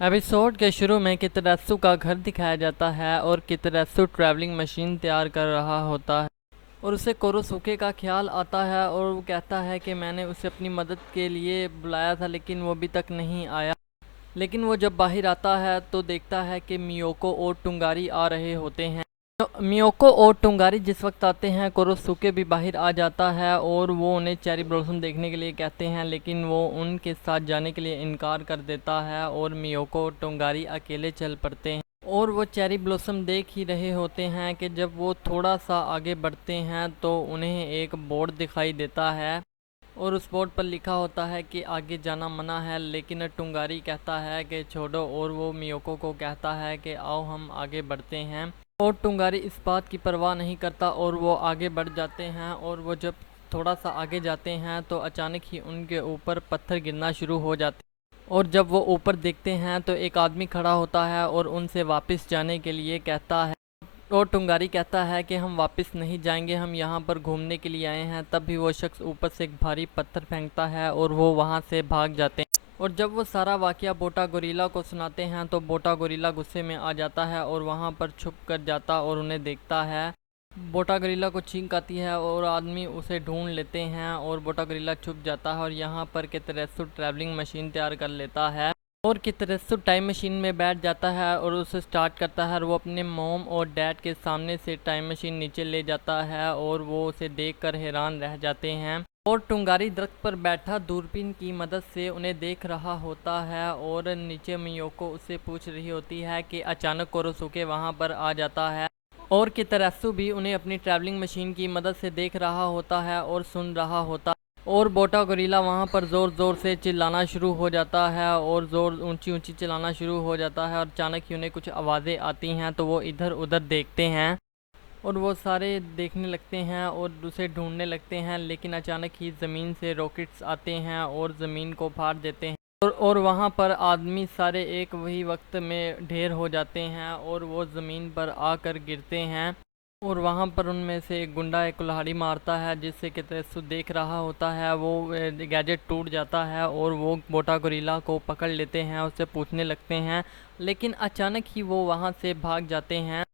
Episode के शुरू में कितरत्सु का घर दिखाया जाता है और कितरत्सु ट्रैवलिंग मशीन तैयार कर रहा होता है और उसे कोरोसुके का ख्याल आता है और वो कहता है कि मैंने उसे अपनी मदद के लिए बुलाया था लेकिन वो अभी तक नहीं आया। लेकिन वो जब बाहर आता है तो देखता है कि मियोको और टुंगारी आ रहे होते हैं। तो मियोको और टुंगारी जिस वक्त आते हैं कोरोसुके भी बाहर आ जाता है और वो उन्हें चेरी ब्लॉसम देखने के लिए कहते हैं, लेकिन वो उनके साथ जाने के लिए इनकार कर देता है और मियोको और टुंगारी अकेले चल पड़ते हैं। और वो चेरी ब्लॉसम देख ही रहे होते हैं कि जब वो थोड़ा सा आगे बढ़ते हैं तो उन्हें एक बोर्ड दिखाई देता है और उस बोर्ड पर लिखा होता है कि आगे जाना मना है। लेकिन टुंगारी कहता है कि छोड़ो और वो मियोको को कहता है कि आओ हम आगे बढ़ते हैं। और टुंगारी इस बात की परवाह नहीं करता और वो आगे बढ़ जाते हैं। और वो जब थोड़ा सा आगे जाते हैं तो अचानक ही उनके ऊपर पत्थर गिरना शुरू हो जाते हैं। और जब वो ऊपर देखते हैं तो एक आदमी खड़ा होता है और उनसे वापस जाने के लिए कहता है। और टुंगारी कहता है कि हम वापस नहीं जाएंगे, हम यहाँ पर घूमने के लिए आए हैं। तब भी वो शख्स ऊपर से एक भारी पत्थर फेंकता है और वो वहाँ से भाग जाते हैं। और जब वो सारा वाकया बोटा गोरिल्ला को सुनाते हैं तो बोटा गोरिल्ला गुस्से में आ जाता है और वहाँ पर छुप कर जाता और उन्हें देखता है। बोटा गोरिल्ला को छींक आती है और आदमी उसे ढूंढ लेते हैं और बोटा गोरिल्ला छुप जाता है और यहाँ पर केतरेत्सु ट्रैवलिंग मशीन तैयार कर लेता है। और कितरत्सु टाइम मशीन में बैठ जाता है और उसे स्टार्ट करता है और वो अपने मॉम और डैड के सामने से टाइम मशीन नीचे ले जाता है और वो उसे देखकर हैरान रह जाते हैं। और टुंगारी दरख्त पर बैठा दूरबीन की मदद से उन्हें देख रहा होता है और नीचे मियोको उससे पूछ रही होती है कि अचानक कोरोसुके वहाँ पर आ जाता है। और कितरत्सु भी उन्हें अपनी ट्रैवलिंग मशीन की मदद से देख रहा होता है और सुन रहा होता है। और बोटा गोरिल्ला वहाँ पर ज़ोर ज़ोर से चिल्लाना शुरू हो जाता है और ज़ोर ऊंची ऊंची चिल्लाना शुरू हो जाता है। और अचानक ही उन्हें कुछ आवाज़ें आती हैं तो वो इधर उधर देखते हैं और वो सारे देखने लगते हैं और उसे ढूंढने लगते हैं। लेकिन अचानक ही ज़मीन से रॉकेट्स आते हैं और ज़मीन को फाड़ देते हैं। और वहाँ पर आदमी सारे एक वही वक्त में ढेर हो जाते हैं और वो ज़मीन पर आकर गिरते हैं। और वहाँ पर उनमें से एक गुंडा एक कुल्हाड़ी मारता है जिससे कि तेत्सु देख रहा होता है। वो गैजेट टूट जाता है और वो बोटा गोरिल्ला को पकड़ लेते हैं, उससे पूछने लगते हैं। लेकिन अचानक ही वो वहाँ से भाग जाते हैं।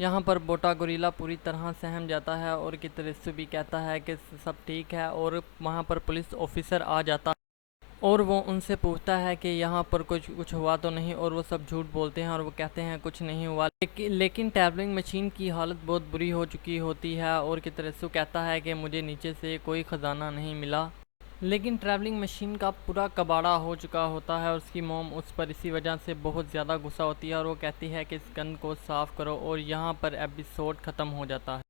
यहाँ पर बोटा गोरिल्ला पूरी तरह सहम जाता है और कि तेत्सु भी कहता है कि सब ठीक है। और वहाँ पर पुलिस ऑफिसर आ जाता है और वो उनसे पूछता है कि यहाँ पर कुछ कुछ हुआ तो नहीं। और वो सब झूठ बोलते हैं और वो कहते हैं कुछ नहीं हुआ। लेकिन ट्रैवलिंग मशीन की हालत बहुत बुरी हो चुकी होती है और कितरत्सु कहता है कि मुझे नीचे से कोई ख़जाना नहीं मिला। लेकिन ट्रैवलिंग मशीन का पूरा कबाड़ा हो चुका होता है और उसकी मोम उस पर इसी वजह से बहुत ज़्यादा गुस्सा होती है और वो कहती है कि इस गन को साफ़ करो। और यहाँ पर एपिसोड ख़त्म हो जाता है।